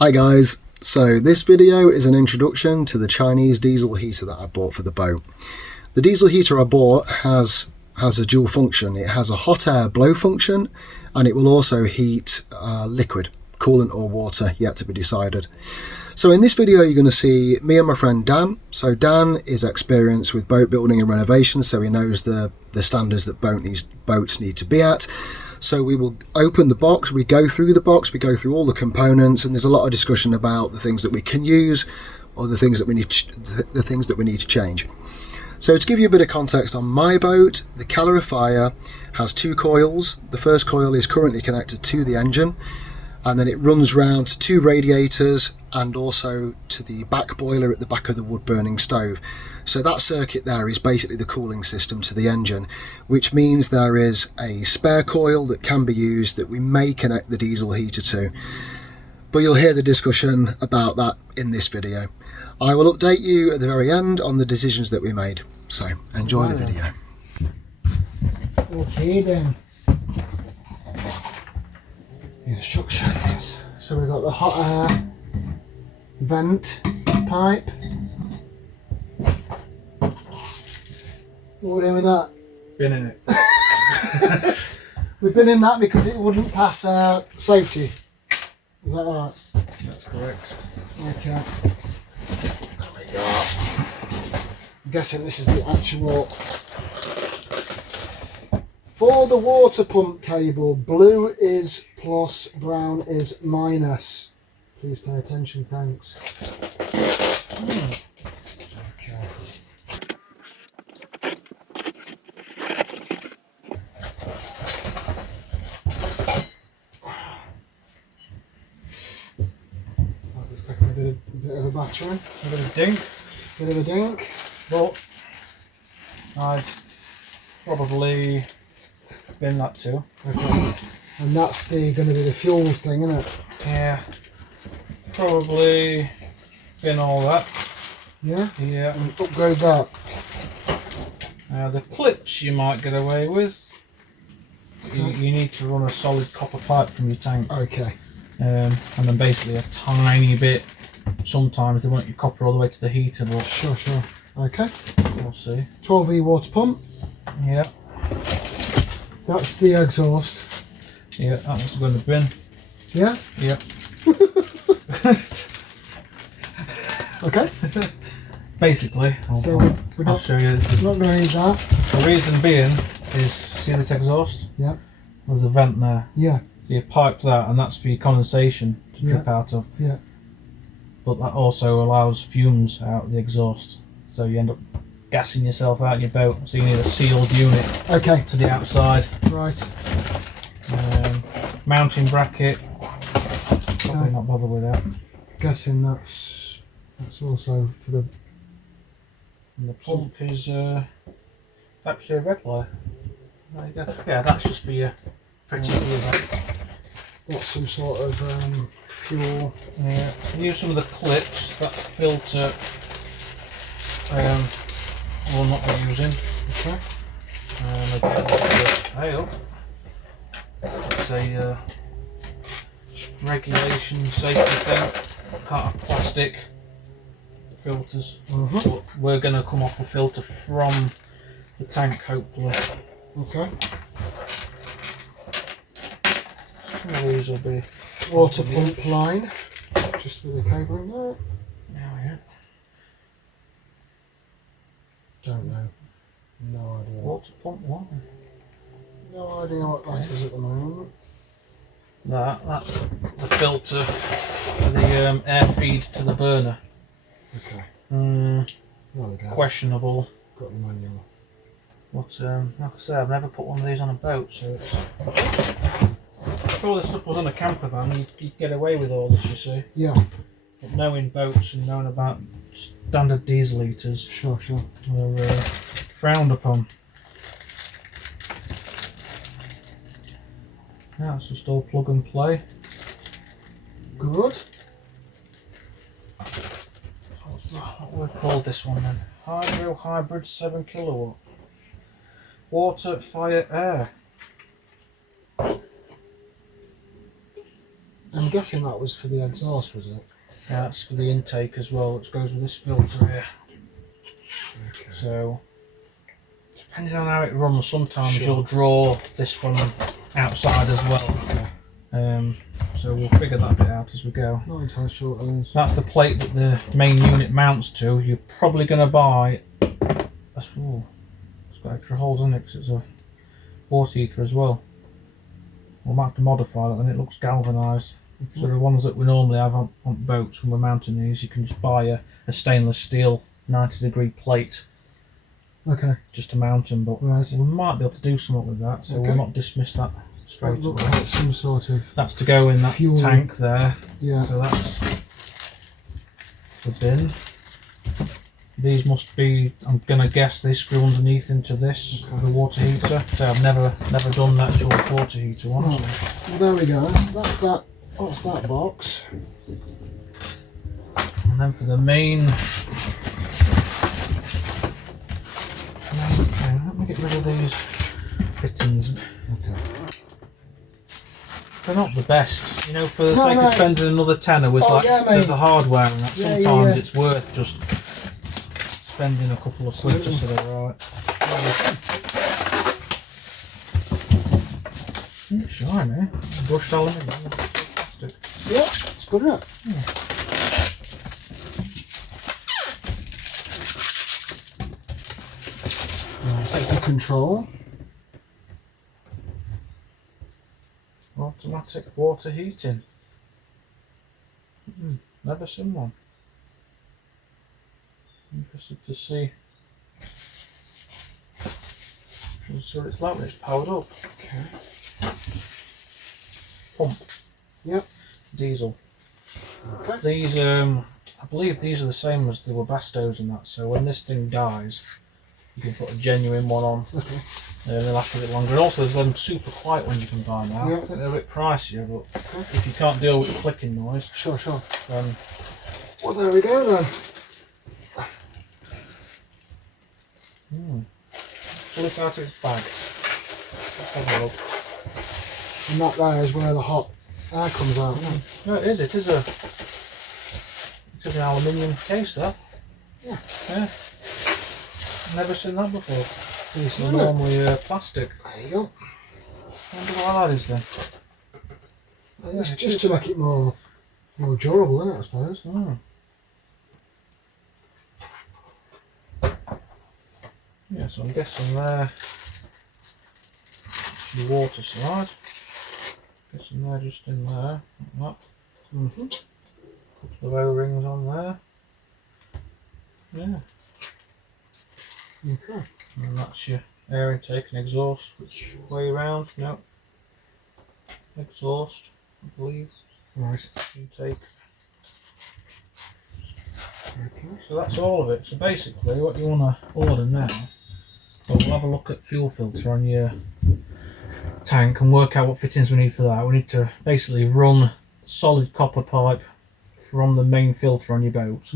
Hi guys, so this video is an introduction to the Chinese diesel heater that I bought for the boat. The diesel heater I bought has a dual function. It has a hot air blow function and it will also heat liquid, coolant or water, yet to be decided. So in this video you're going to see me and my friend Dan. So Dan is experienced with boat building and renovation, so he knows the standards that boats need to be at. So we will open the box, we go through the box, we go through all the components, and there's a lot of discussion about the things that we can use or the things that we need to change. So to give you a bit of context on my boat, the calorifier has two coils. The first coil is currently connected to the engine, and then it runs round to two radiators and also to the back boiler at the back of the wood burning stove. So that circuit there is basically the cooling system to the engine, which means there is a spare coil that can be used that we may connect the diesel heater to. But you'll hear the discussion about that in this video. I will update you at the very end on the decisions that we made. So enjoy the video. Okay then. The instructions. So we've got the hot air vent pipe. What are we doing with that? Been in it. We've been in that because it wouldn't pass safety. Is that right? That's correct. Okay. There we go. I'm guessing this is the actual. For the water pump cable, blue is plus, brown is minus. Please pay attention, thanks. Okay. Bit of a battering, A bit of dink, bit of a dink, but I'd probably bin that too. okay. And that's going to be the fuel thing, isn't it? Yeah, probably bin all that. Yeah? Yeah. And upgrade that. The clips you might get away with. Okay. You need to run a solid copper pipe from your tank. Okay. And then basically a tiny bit. Sometimes they want your copper all the way to the heater, but Sure. Okay. we'll see. 12V water pump. Yeah. That's the exhaust. Yeah, that must go in the bin. Yeah? Yeah. Okay. Basically, So we're I'll not, show you. This is, not going to need that. the reason being is, see this exhaust? Yeah. There's a vent there. Yeah. So you pipe that, and that's for your condensation to drip out of. Yeah. But that also allows fumes out of the exhaust. So you end up gassing yourself out your boat. So you need a sealed unit Okay. to the outside. Right. Mounting bracket. Probably Okay. not bother with that. Guessing that's also for the. And the pump is actually a regular. There you go. Yeah, that's just for your pretty boat. That's some sort of fuel. Yeah, use some of the clips. That filter we'll not be using. Okay. Again, it's a regulation safety thing. Can't have plastic filters. But we're going to come off the filter from the tank, hopefully. Okay. Some of these will be Water pump line. Just with the cable in there. yeah. Don't know. No idea. Water pump one. No idea what that is at the moment. That's the filter for the air feed to the burner. Okay. There we go. Questionable. Got the manual. But like I say, I've never put one of these on a boat, so it's... If all this stuff was on a camper van, you'd get away with all this, you see. Yeah. But knowing boats and knowing about standard diesel heaters Sure. are frowned upon. Yeah, it's just all plug and play. Good. What we called this one then? Hydro Hybrid 7 kilowatt. Water, fire, air. guessing that was for the exhaust, was it? Yeah, that's for the intake as well, which goes with this filter here. Okay. So, depending on how it runs, sometimes Sure. you'll draw this from outside as well. Okay. So we'll figure that bit out as we go. Not entirely sure what that is. That's the plate that the main unit mounts to. You're probably going to buy... Ooh, it's got extra holes in it because it's a water heater as well. We might have to modify that when it looks galvanised. So the ones that we normally have on boats when we're mounting these, you can just buy a stainless steel 90-degree plate. Okay. Just to mount them, but right. we might be able to do something with that, so we'll not dismiss that straight away. Looks like some sort of... That's to go in that fuel tank there. Yeah. So that's the bin. These must be, I'm going to guess they screw underneath into this, the water heater. So I've never done the actual water heater one. Oh. Well, there we go. That's that box. And then for the main... Okay, let me get rid of these fittings. Okay. They're not the best, you know, for the sake of spending another tenner with the hardware and that. Sometimes it's worth just spending a couple of quid just so they're right. Shiny, brushed aluminium, plastic. Yeah, it's good, isn't it? Yeah. That's the control. Automatic water heating. Never seen one. Interested to see. What it's like when it's powered up. Okay. Pump. Yep. Diesel. Okay. These, I believe these are the same as the Webastos and that. So when this thing dies, you can put a genuine one on. Okay. They last a bit longer. And also there's them super quiet ones you can buy now. Yep. I think they're a bit pricier, but if you can't deal with the clicking noise, Sure. then Well, there we go then. pull it out of its bag. Let's have a look. And that there is where the hot air comes out. No, it is. It is an aluminium case there. Yeah. Never seen that before. Decent, It's normally plastic. There you go. I wonder why that is then. It's just to make it more durable, isn't it, I suppose? Yeah, so I'm guessing there. It's your water slide. Guessing they're just in there. Like that. Couple of O-rings on there. Yeah. Okay. And that's your air intake and exhaust. Which way round? No. Exhaust, I believe. Right. Intake. Okay. So that's all of it. So basically what you want to order now, well, we'll have a look at fuel filter on your tank and work out what fittings we need for that. We need to basically run solid copper pipe from the main filter on your boat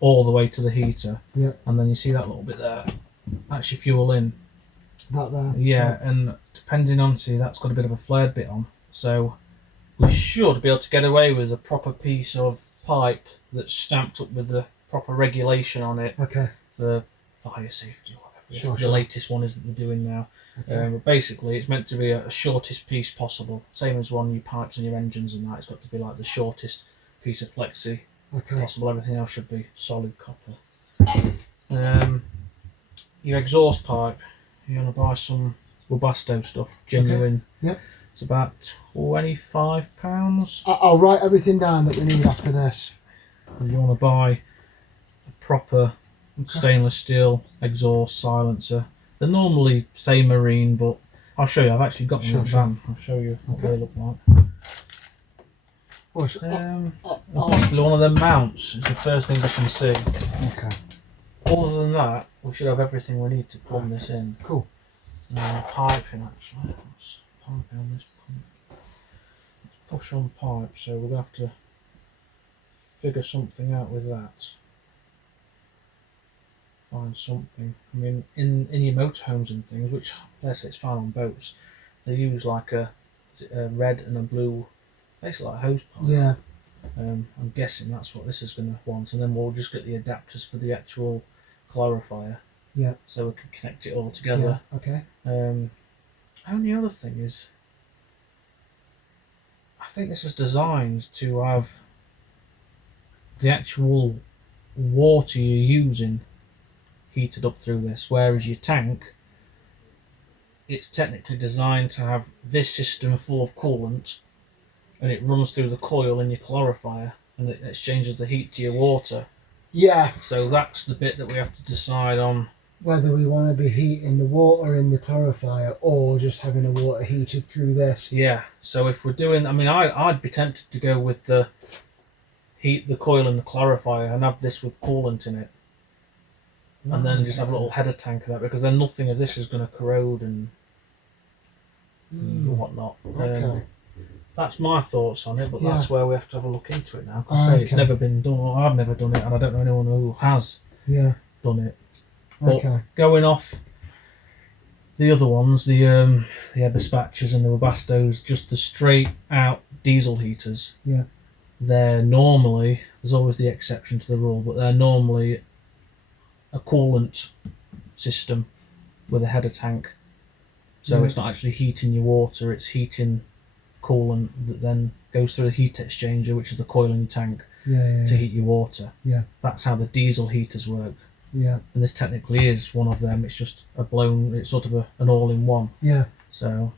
all the way to the heater. And then you see that little bit there, that's your fuel in. That there? Yeah, and depending on, see, that's got a bit of a flared bit on. So we should be able to get away with a proper piece of pipe that's stamped up with the proper regulation on it for fire safety or whatever. The latest one is that they're doing now. But basically it's meant to be a shortest piece possible, same as one of your pipes and your engines and that. It's got to be like the shortest piece of flexi possible. Everything else should be solid copper. Your exhaust pipe, you're going to buy some Webasto stuff, genuine. It's about £25. I'll write everything down that we need after this. You want to buy a proper stainless steel exhaust silencer. They're normally say marine, but I'll show you. I've actually got them in the van. I'll show you what they look like. And possibly one of them mounts is the first thing we can see. Other than that, we should have everything we need to plumb this in. Cool. Piping actually. Let's piping on this pump. Let's push on pipe, so we're going to have to figure something out with that. Find something. I mean, in your motorhomes and things, which let's say it's fine on boats, they use like a red and a blue basically like a hose pipe. Yeah. I'm guessing that's what this is going to want, and then we'll just get the adapters for the actual clarifier. Yeah. So we can connect it all together. Yeah. Okay. Only other thing is, I think this is designed to have the actual water you're using heated up through this, whereas your tank, it's technically designed to have this system full of coolant, and it runs through the coil in your clarifier, and it exchanges the heat to your water. Yeah. So that's the bit that we have to decide on. Whether we want to be heating the water in the clarifier or just having the water heated through this. Yeah, so if we're doing, I mean, I'd be tempted to go with the heat the coil in the clarifier and have this with coolant in it. And then just have a little header tank of that, because then nothing of this is going to corrode and whatnot. Okay. That's my thoughts on it, but Yeah. that's where we have to have a look into it now. Because it's never been done, or I've never done it, and I don't know anyone who has done it. But going off the other ones, the Eberspachers and the Webasto's, just the straight out diesel heaters. Yeah. They're normally, there's always the exception to the rule, but they're normally a coolant system with a header tank. So it's not actually heating your water, it's heating coolant that then goes through the heat exchanger, which is the coil in your tank, to heat your water. Yeah. That's how the diesel heaters work. Yeah. And this technically is one of them. It's just it's sort of an all-in-one. Yeah. So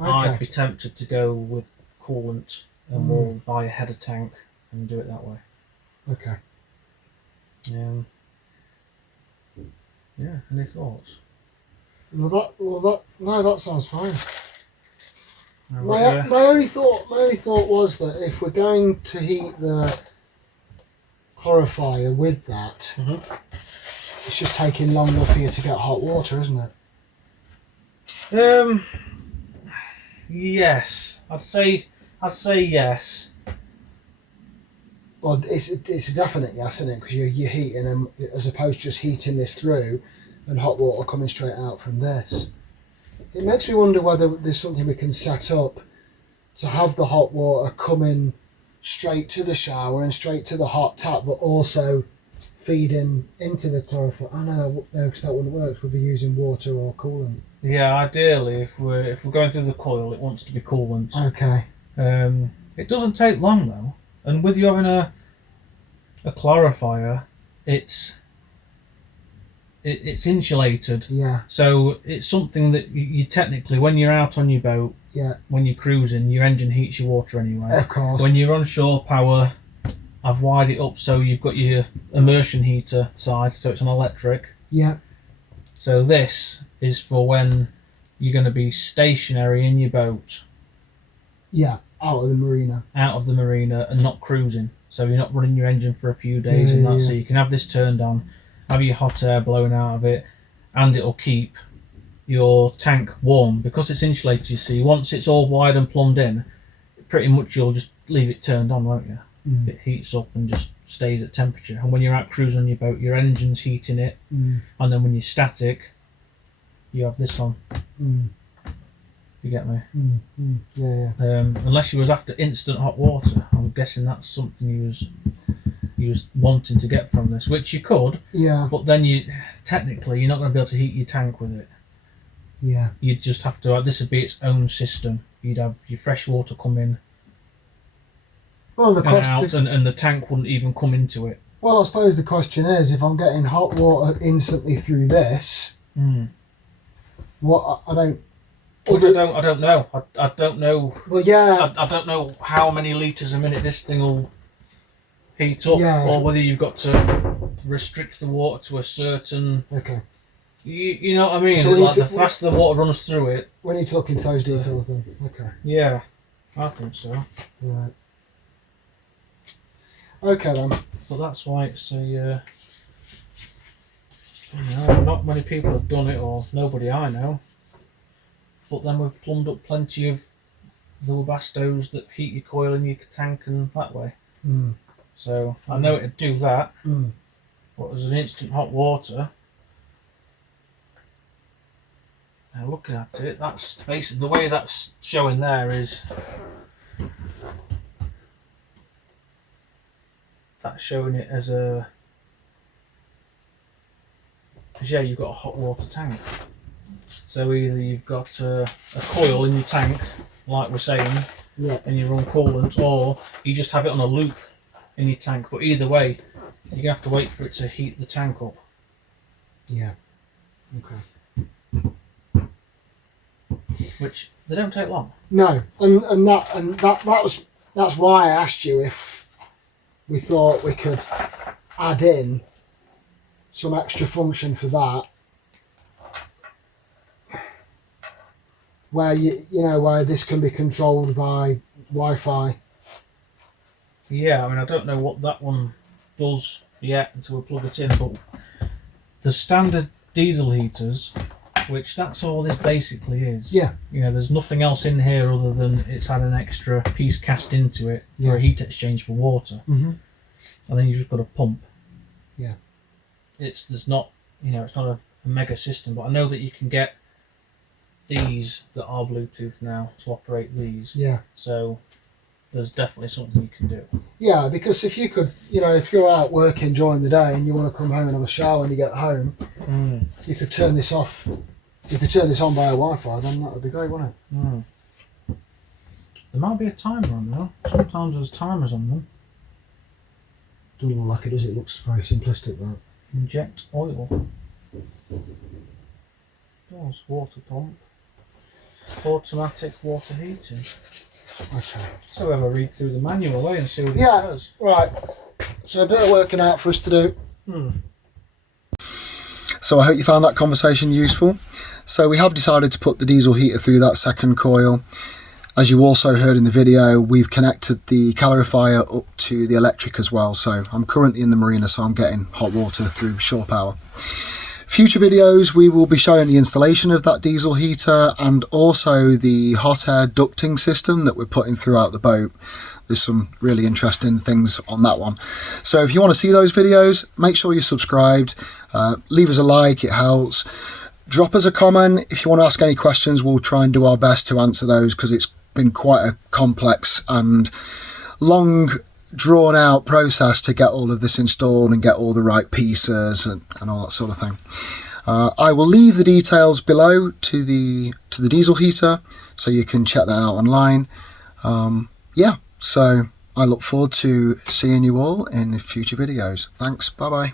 Okay. I'd be tempted to go with coolant, and we'll buy a header tank and do it that way. Okay. Yeah. Any thoughts? That sounds fine. My only thought was that if we're going to heat the clarifier with that, it's just taking long enough for you to get hot water, isn't it? Yes, I'd say yes. Well, it's a definite yes, isn't it? Because you're heating them as opposed to just heating this through and hot water coming straight out from this. It makes me wonder whether there's something we can set up to have the hot water coming straight to the shower and straight to the hot tap, but also feeding into the clarifier. Oh no, because that wouldn't work. We'd be using water or coolant. Yeah, ideally, if we're going through the coil, it wants to be coolant. Okay. It doesn't take long though, and with you having a clarifier, it's insulated. Yeah. So it's something that you technically, when you're out on your boat, when you're cruising, your engine heats your water anyway. Of course. When you're on shore power, I've wired it up so you've got your immersion heater side, so it's an electric. Yeah. So this is for when you're going to be stationary in your boat. Yeah, out of the marina. Out of the marina and not cruising. So you're not running your engine for a few days and that. So you can have this turned on, have your hot air blowing out of it, and it'll keep your tank warm. Because it's insulated, you see, once it's all wired and plumbed in, pretty much you'll just leave it turned on, won't you? It heats up and just stays at temperature. And when you're out cruising on your boat, your engine's heating it. And then when you're static, you have this on. You get me? Yeah. Unless you was after instant hot water, I'm guessing that's something you was wanting to get from this, which you could. Yeah. But then you're not going to be able to heat your tank with it. Yeah. You'd just have to. This would be its own system. You'd have your fresh water come in. Well, and the tank wouldn't even come into it. Well, I suppose the question is, if I'm getting hot water instantly through this, what I don't. I don't know. I don't know. Well, yeah. I don't know how many litres a minute this thing will heat up, or whether you've got to restrict the water to a certain. Okay. You know what I mean? So the faster the water runs through it. We need to look into those details then. Okay. Yeah, I think so. Right. Okay then. But that's why it's a. Not many people have done it, or nobody I know. But then we've plumbed up plenty of the Webasto's that heat your coil in your tank and that way. So I know it'd do that. But as an instant hot water, Now looking at it, that's basically the way that's showing there is that's showing it as yeah, you've got a hot water tank. So either you've got a coil in your tank, like we're saying, yeah, and you run coolant, or you just have it on a loop in your tank. But either way, you're gonna have to wait for it to heat the tank up. Yeah. Okay. Which they don't take long. No, and that's why I asked you if we thought we could add in some extra function for that, where you know where this can be controlled by Wi-Fi. Yeah, I mean I don't know what that one does yet until we plug it in, but the standard diesel heaters, which that's all this basically is. Yeah. You know, there's nothing else in here other than it's had an extra piece cast into it for a heat exchange for water. Mm-hmm. And then you've just got a pump. Yeah. It's not a mega system, but I know that you can get these that are Bluetooth now to operate these. Yeah. So there's definitely something you can do. Yeah, because if you could, if you're out working during the day and you want to come home and have a shower when you get home, you could turn this off. You could turn this on via Wi-Fi, then that would be great, wouldn't it? There might be a timer on them. Sometimes there's timers on them. Doesn't look like it, does it? It looks very simplistic, that. Inject oil. Doors, water pump. Automatic water heating. Okay. So have a read through the manual, and see what it says. Right. So a bit of working out for us to do. So I hope you found that conversation useful. So we have decided to put the diesel heater through that second coil. As you also heard in the video, we've connected the calorifier up to the electric as well. So I'm currently in the marina, so I'm getting hot water through shore power. Future videos, we will be showing the installation of that diesel heater and also the hot air ducting system that we're putting throughout the boat. There's some really interesting things on that one. So if you want to see those videos, make sure you're subscribed. Leave us a like, it helps. Drop us a comment. If you want to ask any questions, we'll try and do our best to answer those, because it's been quite a complex and long drawn out process to get all of this installed and get all the right pieces and all that sort of thing. I will leave the details below to the diesel heater, so you can check that out online. So I look forward to seeing you all in future videos. Thanks, bye bye.